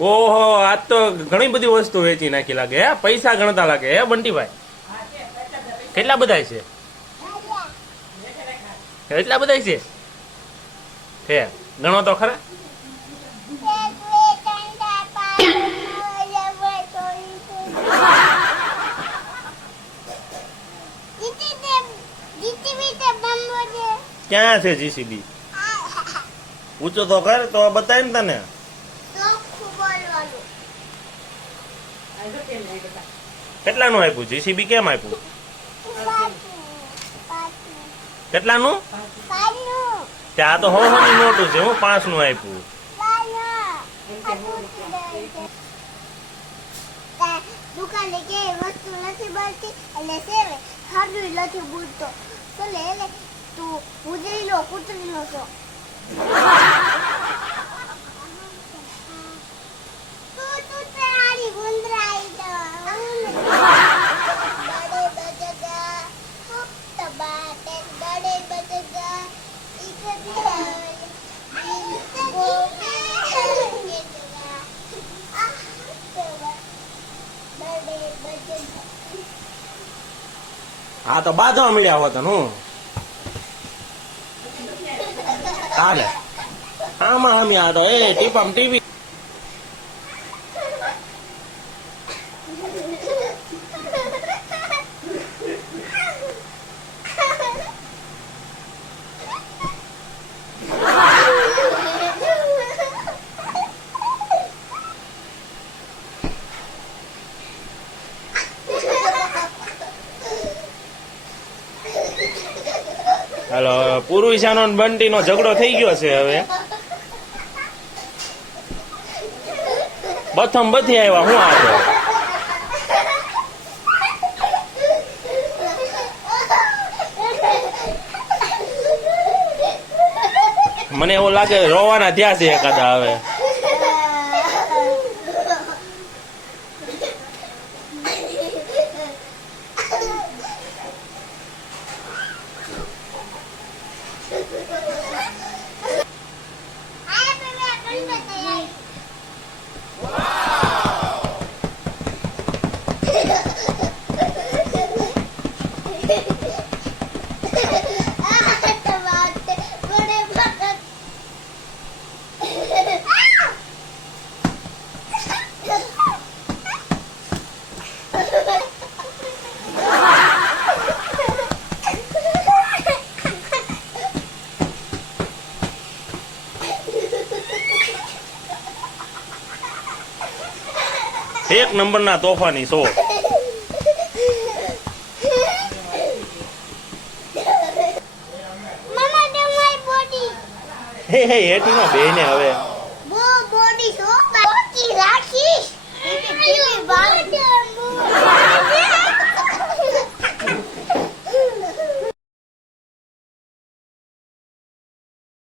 ઓહો આજ તો ઘણી બધી વસ્તુ વેચી નાખી લાગે, હે? પૈસા ગણતા લાગે, હે, બંટીભાઈ? કેટલા બધા છે? એટલા બધા છે? હે, ગણો તો ખરા? ક્યાં છે જીસીબી ઊંચો તો કર તો બતાય ને તને. કેટલાનું આપ્યું? જીસીબી કેમ આપ્યું? કેટલાનું? ત્યાં તો હો હોની નોટું છે, હું પાંચનું આપ્યું. દુકાને કે નથી મળતી, એટલે સેવે. નથી બૂટતો. તો લે તું ઉજરી લો, કૂતરી લો છો. હા તો બાંધવા મળ્યા હોત હું. ચાલે આમાં હમ્યા તો એ ટીપમ ટીવી હાલો બંટી બંટીનો ઝઘડો થઈ ગયો છે હવે. બથમ બથી આવ્યા હું આવ્યો મને એવું લાગે રોવાના થયા છે એકાદા હવે. એક નંબરના તોફાની સો હે. હે હે હેઠીમાં બેને હવે